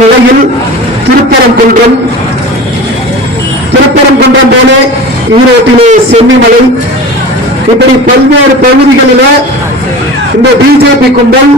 நிலையில் திருப்பரங்குன்றம் திருப்பரங்குன்றம் போல ஈரோட்டிலே சென்னிமலை. இப்படி பல்வேறு பகுதிகளில இந்த பிஜேபி கும்பல்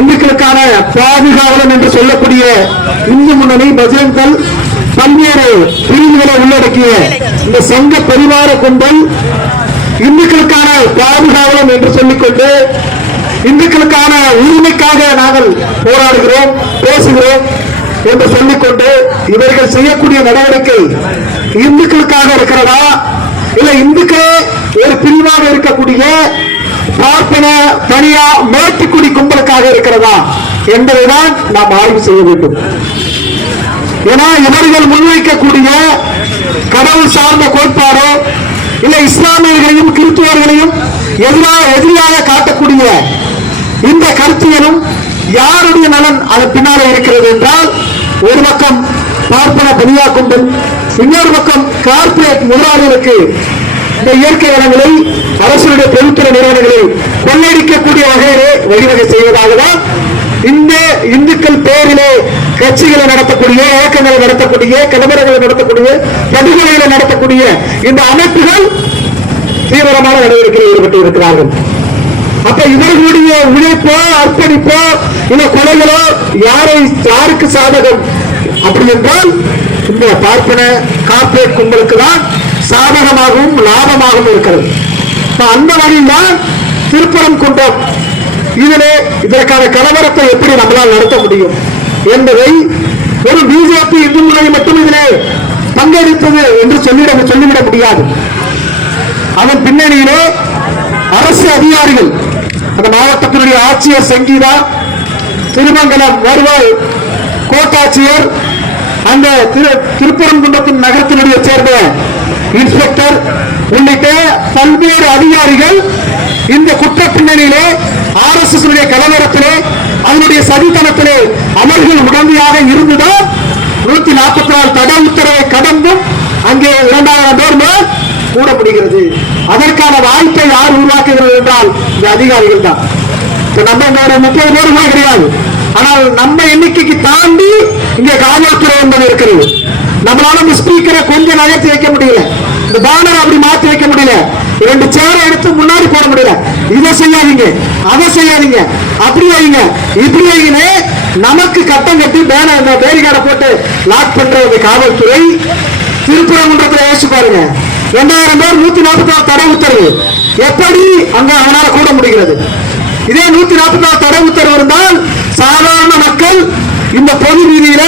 இந்துக்களுக்கான பாதுகாவலன் என்று சொல்லக்கூடிய இந்து முன்னணி பஜரங்கல் பல்வேறு பிரிவுகளை உள்ளடக்கிய இந்த சங்க பரிவார கும்பல் இந்துக்களுக்கான பாதுகாவலன் என்று சொல்லிக்கொண்டு இந்துக்களுக்கான உரிமைக்காக நாங்கள் போராடுகிறோம் பேசுகிறோம் என்று சொல்லிக்கொண்டு இவர்கள் செய்யக்கூடிய நடவடிக்கை இந்துக்களுக்காக இருக்கிறதா? இல்ல இந்துக்களே ஒரு பிரிவாக இருக்கக்கூடிய பார்ப்பன தனியா மேட்டுக்குடி கும்பலுக்காக இருக்கிறதா என்பதைதான் நாம் ஆய்வு செய்ய வேண்டும். ஏன்னா இவர்கள் முன்வைக்கக்கூடிய கடவுள் சார்ந்த கோட்பாடோ இல்ல இஸ்லாமியர்களையும் கிறிஸ்துவர்களையும் எதிராக எதிரியாக காட்டக்கூடிய இந்த கருத்தியலும் யாருடைய நலன் அதன் பின்னாலே இருக்கிறது என்றால் ஒரு பக்கம் பார்ப்பன பனியா கும்பல் இன்னொரு பக்கம் கார்பரேட் முதலாளிகளுக்கு இந்த இயற்கை வளங்களை அரசுடைய பொதுத்துறை நிறுவனங்களை கொள்ளடிக்கக்கூடிய வகையிலே வழிவகை செய்வதாக தான் இந்த இந்துக்கள் பேரிலே கட்சிகளை நடத்தக்கூடிய இயக்கங்களை நடத்தக்கூடிய கிளம்பரங்களை நடத்தக்கூடிய படுகொலைகளை நடத்தக்கூடிய இந்த அமைப்புகள் தீவிரமான நடவடிக்கையில் ஈடுபட்டு இருக்கிறார்கள் அப்ப இவர்களுடைய உழைப்போ அர்ப்பணிப்போ இல்ல கொலைகளோ யாரை யாருக்கு சாதகம்? அப்படி என்றால் இந்த பார்ப்பன கார்ப்பரேட் கும்பலுக்கு தான் சாதகமாகவும் லாபமாகவும் இருக்கிறது. இப்ப அந்த வழியில் தான் திருப்பரம் குன்றம். இதிலே இதற்கான கலவரத்தை எப்படி நம்மளால் நடத்த முடியும் என்பதை ஒரு பிஜேபி இந்து முறை மட்டும் இதிலே பங்கெடுத்தது என்று சொல்லிட சொல்லிவிட முடியாது. அதன் பின்னணியிலே அரசு அதிகாரிகள் அந்த மாவட்டத்தினுடைய ஆட்சியர் சங்கீதா திருமங்கலம் வருவாய் கோட்டாட்சியர் அந்த திரு திருப்பரங்குன்றத்தின் நகரத்தினுடைய சேர்ந்த இன்ஸ்பெக்டர் உள்ளிட்ட பல்வேறு அதிகாரிகள் இந்த குற்ற பின்னணியிலே ஆர் எஸ் எஸ் கலவரத்திலே அதனுடைய சதித்தனத்திலே அமர்கள் உடனடியாக இருந்துதான் நூத்தி நாற்பத்தி நாலு தட உத்தரவை கடந்தும் அங்கே இரண்டாயிரம் பேர் கூட முடிகிறது அதற்கான வாய்ப்பை யார் உருவாக்குகிறது என்றால் இந்த அதிகாரிகள் தான். நம்ம இங்க முப்பது பேர் கூட கிடையாது. ஆனால் நம்ம எண்ணிக்கைக்கு தாண்டி இங்கே காவல்துறை என்பது இருக்கிறது. நம்மளால இந்த ஸ்பீக்கரை கொஞ்சம் நகர்த்தி வைக்க முடியல. இந்த பேனர் அப்படி மாத்தி வைக்க முடியல. ரெண்டு சேரை எடுத்து முன்னாடி போட முடியல. இதை செய்யாதீங்க அதை செய்யாதீங்க. அப்படி வைங்க. இப்படி வைங்க நமக்கு கட்டம் கட்டி பேனர் இந்த பேரிகார்டை போட்டு லாக் பண்ற காவல்துறை திருப்பரங்குன்றத்தில் யோசிச்சு பாருங்க. ரெண்டாயிரம் பேர் நூத்தி நாற்பத்தி நாலு தடை உத்தரவு. எப்படி அங்க அவனால கூட முடிகிறது? இதே நூத்தி நாற்பத்தி நாலு தடை உத்தரவு இருந்தால் சாதாரண மக்கள் இந்த பொது வீதியில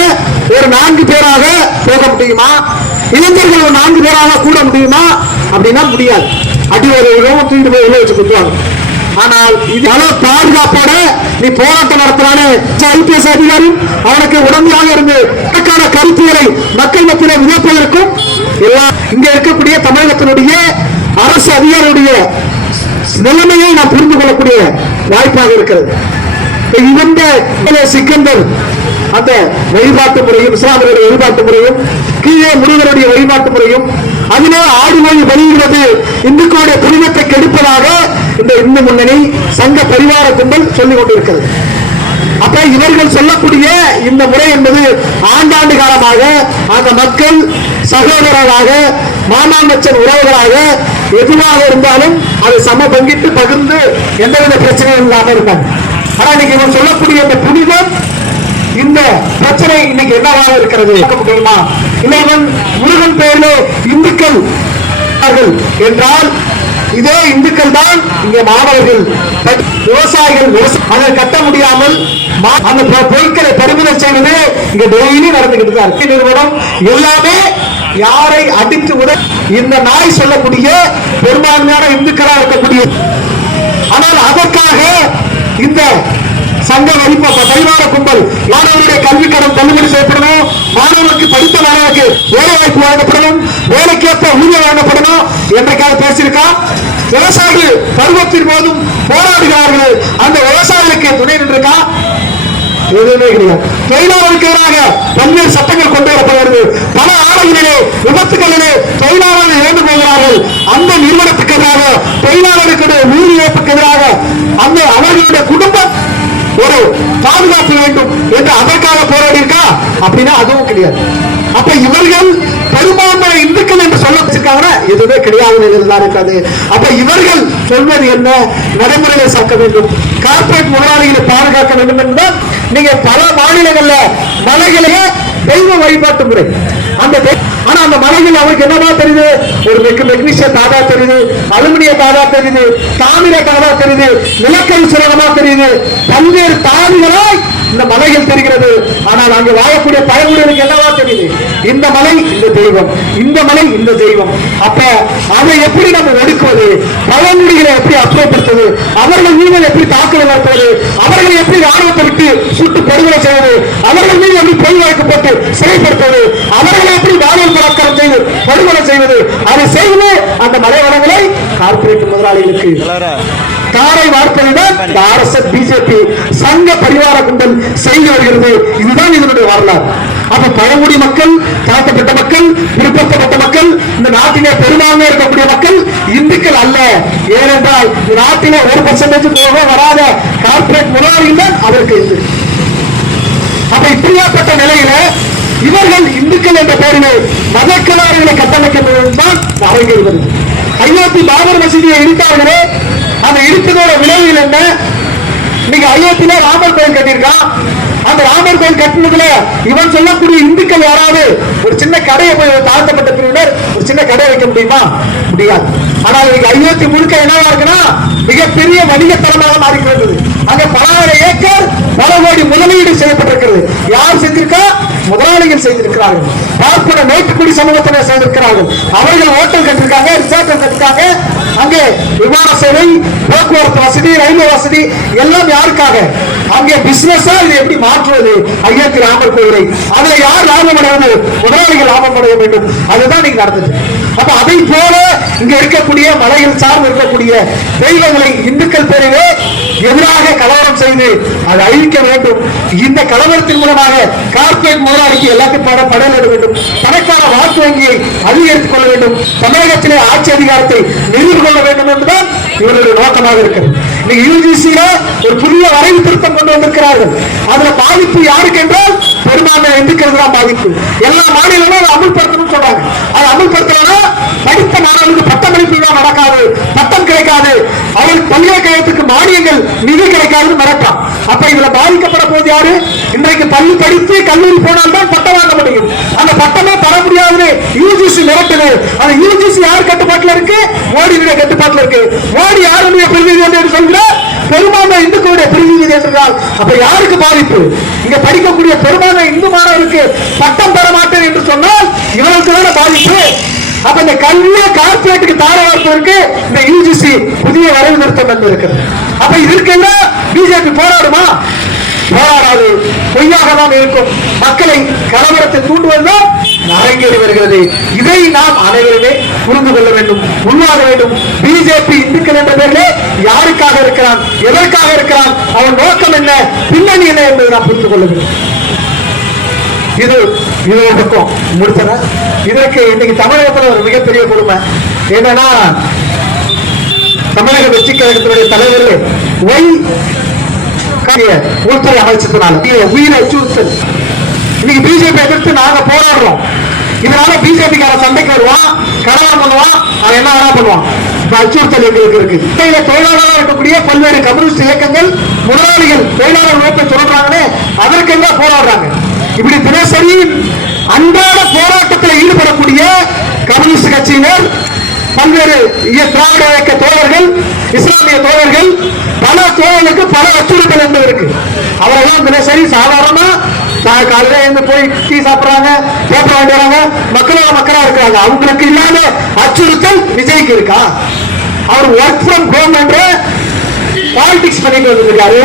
ஒரு நான்கு பேராக போக முடியுமா? இளைஞர்கள் ஒரு நான்கு பேராக கூட முடியுமா? அப்படின்னா முடியாது. அடி ஒரு தூக்கிட்டு போய் உள்ள வச்சு குத்துவாங்க. ஆனால் இதெல்லாம் பாதுகாப்போட நீ போராட்டம் நடத்துறானே. ஐபிஎஸ் அதிகாரி அவனுக்கு உடமையாக இருந்து அதற்கான கருத்துக்களை மக்கள் மத்தியிலே விதைப்பதற்கும் எல்லாம் இங்க இருக்கக்கூடிய தமிழகத்தினுடைய அரசு அதிகாரியுடைய நிலைமையை நாம் புரிந்து கொள்ளக்கூடிய வாய்ப்பாக இருக்கிறது. இந்த சிக்கந்தர் அந்த வழிபாட்டு முறையும் இஸ்லாமியருடைய வழிபாட்டு முறையும் கீழே முருகனுடைய வழிபாட்டு முறையும் அதிலே ஆடு மொழி வெளியிடுவது இந்துக்களுடைய புனிதத்தை கெடுப்பதாக இந்த இந்து முன்னணி சங்க பரிவார கும்பல் சொல்லிக் கொண்டிருக்கிறது. அப்ப இவர்கள் சொல்லக்கூடிய இந்த முறை என்பது ஆண்டாண்டு காலமாக அந்த மக்கள் சகோதரராக மாமாமச்சன் உறவுகளாக எதுவாக இருந்தாலும் அதை சம பங்கிட்டு பகிர்ந்து எந்தவித பிரச்சனையும் இல்லாமல் இருந்தாங்க ஆனா இன்னைக்கு இவன் சொல்லக்கூடிய இந்த புனிதம் இந்த பிரச்சனை இன்னைக்கு என்னவாக இருக்கிறது? முடியுமா? இல்லை இவன் முருகன் பெயரிலே இந்துக்கள் என்றால் இதே இந்துக்கள் தான் இங்கே மாணவர்கள். பட்- விவசாயிகள் அதை கட்ட முடியாமல் மா- அந்த பொருட்களை பறிமுதல் செய்வது இங்க டெய்லி நடந்துகிட்டு தான் இருக்கு. நிறுவனம் எல்லாமே யாரை அடித்து விட இந்த நாய் சொல்லக்கூடிய பெரும்பான்மையான இந்துக்களா இருக்கக்கூடிய ஆனால் அதற்காக இந்த சங்க வரிப்ப பரிவார கும்பல். மாணவருடைய கல்வி கடன் தள்ளுபடி செய்யப்படணும். மாணவர்களுக்கு படித்த மாணவருக்கு வேலை வாய்ப்பு வழங்கப்படணும். வேலைக்கேற்ப ஊதியம் வழங்கப்படணும் என்றைக்காவது பேசியிருக்கா. விவசாயிகள் பருவத்தின் போதும் போராடுகிறார்கள். அந்த விவசாயிகளுக்கு துணை நின்றிருக்கா? எதுவுமே கிடையாது. தொழிலாளருக்கு எதிராக பல்வேறு சட்டங்கள் கொண்டு வரப்படுகிறது பல ஆலைகளிலே விபத்துகளிலே தொழிலாளர்கள் இழந்து போகிறார்கள். அந்த நிறுவனத்துக்கு எதிராக தொழிலாளர்களுடைய ஊதிய எதிராக அந்த அவர்களுடைய குடும்ப ஒரு பாதுகாப்பு வேண்டும் என்று அதற்காக போராடி இருக்கா அப்படின்னா அதுவும் கிடையாது. அப்ப இவர்கள் பெரும்பான்மை இந்துக்கள் என்று சொல்ல வச்சிருக்காங்கன்னா எதுவுமே கிடையாது நிலையில் தான் இருக்காது. அப்ப இவர்கள் சொல்வது என்ன? நடைமுறையை சாக்க வேண்டும். கார்ப்பரேட் முதலாளிகளை பாதுகாக்க வேண்டும் என்றால் நீங்க பல மாநிலங்கள்ல மலைகளையே தெய்வ வழிபாட்டு முறை அந்த ஆனா அந்த மலைகள் அவருக்கு என்னவா தெரியுது? ஒரு மெக்கு மெக்னீசிய தாதா தெரியுது அலுமினிய தாதா தெரியுது தாமிர தாதா தெரியுது நிலக்கரி சுரங்கமா தெரியுது. பல்வேறு தாதிகளாய் இந்த மலைகள் தெரிகிறது. ஆனால் அங்கு வாழக்கூடிய பழங்குடியினருக்கு என்னவா தெரியுது? இந்த மலை இந்த தெய்வம். இந்த மலை இந்த தெய்வம். அப்ப அதை எப்படி நம்ம ஒடுக்குவது? பழங்குடிகளை எப்படி அப்புறப்படுத்துவது? அவர்கள் மீது எப்படி தாக்குதல் நடத்துவது? அவர்களை எப்படி ராணுவத்தை விட்டு சுட்டு படுகொலை செய்வது? அவர்கள் மீது எப்படி பொய் வழக்கு போட்டு சிறைப்படுத்துவது? அவர்களை எப்படி ராணுவ பலாத்காரம் செய்து படுகொலை செய்வது? அதை செய்வது அந்த மலை வளங்களை கார்பரேட் முதலாளிகளுக்கு காரை வார்த்தையுடன் இந்த ஆர்எஸ்எஸ் பிஜேபி சங்க பரிவார கும்பல் செய்து வருகிறது. இதுதான் இதனுடைய வரலாறு. அப்ப பழங்குடி மக்கள் தாழ்த்தப்பட்ட மக்கள் விருப்பப்பட்ட மக்கள் இந்த நாட்டிலே பெரும்பான்மை இருக்கக்கூடிய மக்கள் இந்துக்கள் அல்ல. ஏனென்றால் இந்த நாட்டிலே ஒரு பர்சன்டேஜ் போக வராத கார்பரேட் முதலாளிகள் தான் அதற்கு இந்து. அப்ப இப்படியாப்பட்ட நிலையில இவர்கள் இந்துக்கள் என்ற பெயரிலே மதக்கலாறுகளை கட்டமைக்க வேண்டும் தான் அரங்கில் வருது அயோத்தி பாபர் மசூதியை இடித்தார்களே அந்த இடிச்சதோட விளைவுகள் என்ன இன்னைக்கு அயோத்தியில ராமர் கோயில் கட்டியிருக்கான் அந்த ராமர் கோயில் கட்டினதுல இவன் சொல்லக்கூடிய இந்துக்கள் யாராவது ஒரு சின்ன கடையை போய் தாழ்த்தப்பட்ட பிரிவினர் ஒரு சின்ன கடை வைக்க முடியுமா? முடியாது. ஆனால் இன்னைக்கு அயோத்தி முழுக்க என்னவா இருக்குன்னா மிகப்பெரிய வணிகத்தனமாக மாறிக்கிறது அங்க பலாயிரம் ஏக்கர் பல கோடி முதலீடு செய்யப்பட்டிருக்கிறது. யார் செஞ்சிருக்கா முதலாளிகள் செய்திருக்கிறார்கள். பார்ப்பன மேட்டுக்குடி சமூகத்தினர் செய்திருக்கிறார்கள். அவர்கள் ஹோட்டல் கட்டிருக்காங்க ரிசார்ட் கட்டிருக்காங்க. அங்கே விமான சேவை போக்குவரத்து வசதி ரயில்வே வசதி எல்லாம் யாருக்காக? அங்கே பிசினஸா இதை எப்படி மாற்றுவது? அயோத்தி ராமர் கோயிலை. அதுல யார் லாபம் அடைவது? முதலாளிகள் லாபம் அடைய வேண்டும். அதுதான் நீங்க நடந்துச்சு அப்ப அதை போல இங்க இருக்கக்கூடிய மலைகள் சார்ந்து இருக்கக்கூடிய தெய்வங்களை இந்துக்கள் பேரிலே எதிராக கலவரம் செய்து அதை அழிக்க வேண்டும். இந்த கலவரத்தின் மூலமாக கார்பரேட் முதலாளிக்கு எல்லாத்தையும் பட படையிட வேண்டும். தனக்கான வாக்கு வங்கியை அதிகரித்துக் கொள்ள வேண்டும். தமிழகத்திலே ஆட்சி அதிகாரத்தை நிறுவி கொள்ள வேண்டும் என்றுதான் இவருடைய நோக்கமாக இருக்கிறது. இன்னைக்கு யூஜிசியில ஒரு புதிய வரைவு திருத்தம் கொண்டு வந்திருக்கிறார்கள். அதுல பாதிப்பு யாருக்கு என்றால் பெரும்பான்மை இந்துக்கள் தான் பாதிப்பு. எல்லா மாநிலங்களும் அதை அமுல்படுத்தணும்னு சொல்றாங்க அதை அமுல்படுத்தலாம் படித்த மாணவர்களுக்கு பட்டமளிப்பு தான் நடக்காது பட்டம் கிடைக்காது. அவருக்கு பல்கலைக்கழகத்துக்கு மானியங்கள் நிதி கிடைக்காதுன்னு மிரட்டான். அப்ப இதுல பாதிக்கப்பட போது யாரு? இன்றைக்கு பள்ளி படித்து கல்லூரி போனால் தான் பட்டம் வாங்க முடியும். அந்த பட்டமே தர முடியாதுன்னு யூஜிசி மிரட்டுது. அந்த யூஜிசி யார் கட்டுப்பாட்டுல இருக்கு? மோடியுடைய கட்டுப்பாட்டுல இருக்கு. மோடி யாருடைய பிரதிநிதி என்று சொல்கிறார்? பெரும்பான்மை இந்துக்களுடைய பிரதிநிதி என்றால் அப்ப யாருக்கு பாதிப்பு? இங்க படிக்கக்கூடிய பெரும்பான்மை இந்து மாணவருக்கு பட்டம் பெற மாட்டேன் என்று சொன்னால் இவருக்கு தானே பாதிப்பு? அப்ப இந்த கல்வியை கார்பரேட்டுக்கு தார வார்ப்பதற்கு இந்த யூஜிசி புதிய வரைவு நிறுத்தம் வந்து இருக்கிறது அப்ப இதற்கெல்லாம் பிஜேபி போராடுமா? போராடாது. பொய்யாக தான் இருக்கும். மக்களை கலவரத்தை தூண்டுவதுதான் அரங்கேறி வருகிறது. இதை நாம் அனைவருமே புரிந்து கொள்ள வேண்டும் உருவாக வேண்டும். பிஜேபி இந்துக்கள் என்ற பெயரிலே யாருக்காக இருக்கிறான்? எதற்காக இருக்கிறான்? அவன் நோக்கம் என்ன? பின்னணி என்ன என்பதை நாம் புரிந்து கொள்ள வேண்டும். இது இது ஒரு பக்கம். முடிச்சன இதற்கு இன்னைக்கு தமிழகத்துல ஒரு மிகப்பெரிய கொடுமை. என்னன்னா தமிழக வெற்றி கழகத்தினுடைய தலைவர் ஒய் காரிய உள்துறை அமைச்சத்தினால உயிரை அச்சுறுத்தல் இன்னைக்கு பிஜேபி எதிர்த்து நாங்க போராடுறோம். இதனால பிஜேபிக்கார சண்டைக்கு வருவான் கலவரம் பண்ணுவான் அவன் என்ன வேணா பண்ணுவான். அச்சுறுத்தல் எங்களுக்கு இருக்கு. இதில தொழிலாளராக இருக்கக்கூடிய பல்வேறு கம்யூனிஸ்ட் இயக்கங்கள் முதலாளிகள் தொழிலாளர் நோக்கை சொல்றாங்கன்னு என்ன போராடுறாங்க? இப்படி தினசரி அன்றாட போராட்டத்தில் ஈடுபடக்கூடிய கம்யூனிஸ்ட் கட்சியினர் பல்வேறு திராவிட இயக்க தோழர்கள் இஸ்லாமிய தோழர்கள் பல தோழர்களுக்கு பல அச்சுறுத்தல் என்பது இருக்கு அவரெல்லாம் தினசரி சாதாரணமா கா- காலையில எழுந்து போய் டீ சாப்பிடுறாங்க பேப்பர் வாங்கி வராங்க மக்களோட மக்களா இருக்கிறாங்க. அவங்களுக்கு இல்லாத அச்சுறுத்தல் விஜய்க்கு இருக்கா? அவர் ஒர்க் ஃப்ரம் ஹோம் என்ற பாலிடிக்ஸ் பண்ணிட்டு வந்திருக்காரு.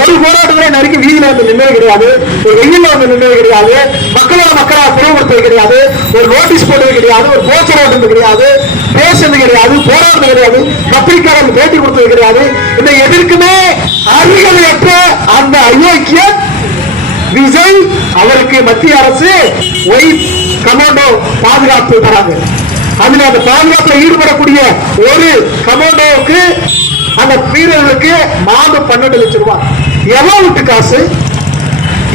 ஒரு போராட்டங்களை நறுக்கி வீதியில வந்து நின்று கிடையாது. ஒரு வெயில்ல வந்து நின்று கிடையாது. மக்களோட மக்களா குறவுப்படுத்தது கிடையாது. ஒரு நோட்டீஸ் போட்டது கிடையாது. ஒரு போச்சர் ஓட்டுறது கிடையாது. பேசுறது கிடையாது போராடுறது கிடையாது பத்திரிகையாளர் பேட்டி கொடுத்தது கிடையாது. இந்த எதற்குமே அருகதையற்ற அந்த அயோக்கிய விஜய் அவருக்கு மத்திய அரசு ஒயிட் கமாண்டோ பாதுகாப்பு தராங்க. அதுல அந்த பாதுகாப்புல ஈடுபடக்கூடிய ஒரு கமாண்டோவுக்கு அந்த வீரர்களுக்கு மாதம் பன்னெண்டு லட்சம் ரூபாய். எவ்வளவு விட்டு காசு?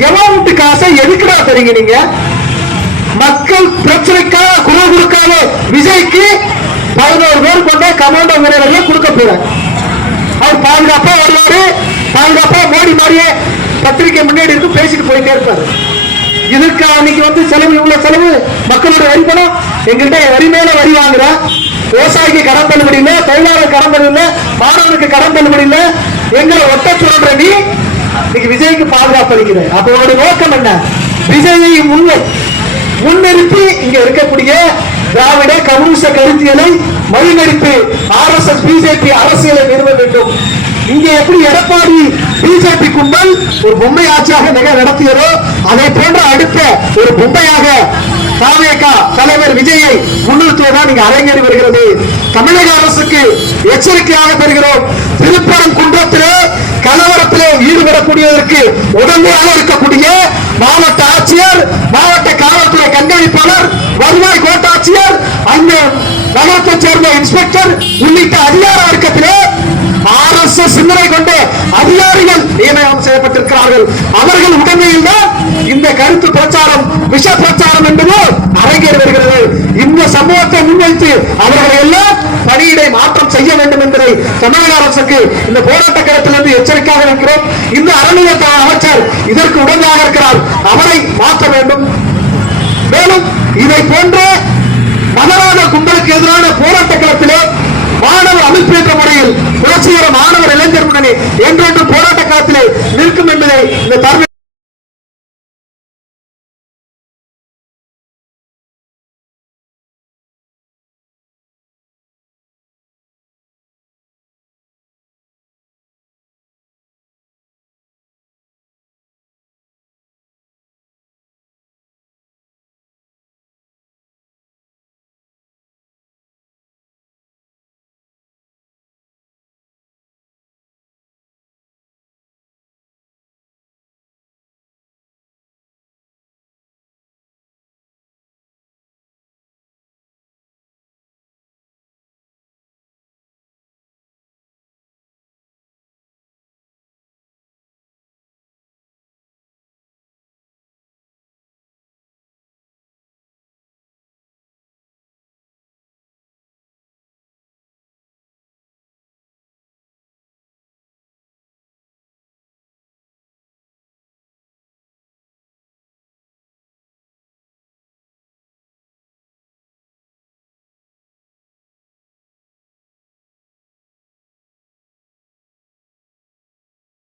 எவ்வளவு விட்டு காசை எதுக்குடா தெரியுங்க நீங்க? மக்கள் பிரச்சனைக்காக குரல் கொடுக்காத விஜய்க்கு பதினோரு பேர் கொண்ட கமாண்டோ வீரர்கள் கொடுக்க போறாங்க. அவர் பாதுகாப்பா வருவாரு. பாதுகாப்பா மோடி மாதிரியே பத்திரிகை முன்னாடி இருக்கு பேசிட்டு போயிட்டே இருப்பாரு. இதுக்கு அன்னைக்கு வந்து செலவு இவ்வளவு செலவு? மக்களோட வரி பணம் எங்கள்கிட்ட வரி மேல வரி வாங்குற. விவசாயிக்கு கடன் பண்ண முடியல தொழிலாளர் கடன் பண்ண மாணவனுக்கு கடன் பண்ண முடியல எங்களை ஒட்ட சொல்ற நீ இன்னைக்கு விஜய்க்கு பாதுகாப்பு அளிக்கிறேன். அப்ப உங்களுடைய நோக்கம் என்ன? விஜயை முன்வை முன்னிறுத்தி இங்க இருக்கக்கூடிய திராவிட கம்யூனிஸ்ட கருத்தியலை மறுநடித்து ஆர் எஸ் எஸ் பிஜேபி அரசியலை நிறுவ வேண்டும். இங்கே எப்படி எடப்பாடி பிஜேபி கும்பல் ஒரு பொம்மை ஆட்சியாக மிக நடத்தியதோ அதை போன்ற அடுத்த ஒரு பொம்மையாக காவேகா தலைவர் விஜயை முன்னிறுத்துவதால் இங்கு அரங்கேறி வருகிறது. தமிழக அரசுக்கு எச்சரிக்கையாக பெறுகிறோம். திருப்பரங்குன்றம் இருக்கக்கூடியதற்கு உடந்தையாக இருக்கக்கூடிய மாவட்ட ஆட்சியர் மாவட்ட காவல்துறை கண்காணிப்பாளர் வருவாய் கோட்டாட்சியர் அந்த நகரத்தைச் சேர்ந்த இன்ஸ்பெக்டர் உள்ளிட்ட அதிகார வர்க்கத்திலே ஆர் எஸ் எஸ் சிந்தனை கொண்ட அதிகாரிகள் நியமனம் செய்யப்பட்டிருக்கிறார்கள். அவர்கள் உடமையில் தான் இந்த கருத்து பிரச்சாரம் விஷ பிரச்சாரம் என்பது அரங்கேறி வருகிறது. இந்த சம்பவத்தை முன்வைத்து அவர்களை எல்லாம் பணியிடை மாற்றம் செய்ய வேண்டும் என்பதை தமிழக அரசுக்கு இந்த போராட்ட களத்திலிருந்து எச்சரிக்கையாக இருக்கிறோம். இந்த அறநிலையத்துறை அமைச்சர் இதற்கு உடந்தையாக இருக்கிறார். அவரை மாற்ற வேண்டும். மேலும் இதை போன்ற மதவாத கும்பலுக்கு எதிரான போராட்ட களத்திலே மாணவர் அமைப்பு என்ற முறையில் புரட்சிகர மாணவர் இளைஞர் முன்னணி என்றென்று போராட்ட களத்திலே நிற்கும் என்பதை இந்த தருண